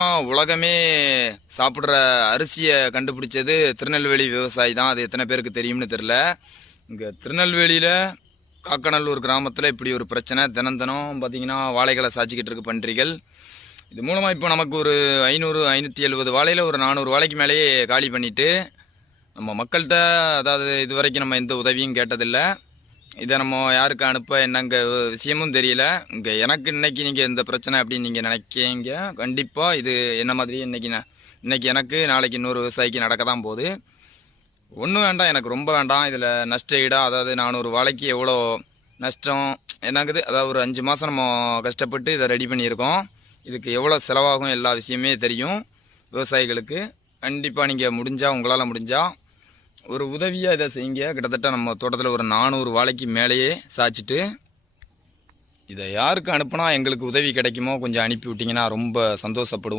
உலகமே சாப்பிட்ற அரிசியை கண்டுபிடிச்சது திருநெல்வேலி விவசாயி தான். அது எத்தனை பேருக்கு தெரியும்னு தெரில. இங்கே திருநெல்வேலியில் காக்கநல்லூர் கிராமத்தில் இப்படி ஒரு பிரச்சனை. தினம் பார்த்தீங்கன்னா வாழைகளை சாய்ச்சிக்கிட்டு இருக்கு பன்றிகள். இது மூலமாக இப்போ நமக்கு ஒரு 570 வாழையில் ஒரு 400 வாழைக்கு மேலேயே காலி பண்ணிவிட்டு நம்ம மக்கள்கிட்ட, அதாவது இது வரைக்கும் நம்ம எந்த உதவியும் கேட்டதில்லை. இதை நம்ம யாருக்கு அனுப்ப என்னங்க விஷயமும் தெரியல. இங்கே எனக்கு இன்னைக்கு நீங்கள் இந்த பிரச்சனை அப்படின்னு நீங்கள் நினைக்கிங்க, கண்டிப்பாக இது என்ன மாதிரி இன்னைக்கு எனக்கு நாளைக்கு இன்னொரு விவசாயிக்கு நடக்க தான் போகுது. ஒன்றும் வேண்டாம், எனக்கு ரொம்ப வேண்டாம். இதில் நஷ்ட ஈடாக, அதாவது 400 வாழைக்கு எவ்வளோ நஷ்டம் என்னங்குது, அதாவது ஒரு 5 மாதம் நம்ம கஷ்டப்பட்டு இதை ரெடி பண்ணியிருக்கோம். இதுக்கு எவ்வளோ செலவாகும் எல்லா விஷயமே தெரியும் விவசாயிகளுக்கு. கண்டிப்பாக நீங்கள் முடிஞ்சால், உங்களால் முடிஞ்சால் ஒரு உதவியாக இதை செய்யுங்க. கிட்டத்தட்ட நம்ம தோட்டத்தில் ஒரு 400 வாழைக்கு மேலேயே சாய்ச்சிட்டு, இதை யாருக்கு அனுப்புனா எங்களுக்கு உதவி கிடைக்குமோ கொஞ்சம் அனுப்பி விட்டிங்கன்னா ரொம்ப சந்தோஷப்படுவோம்.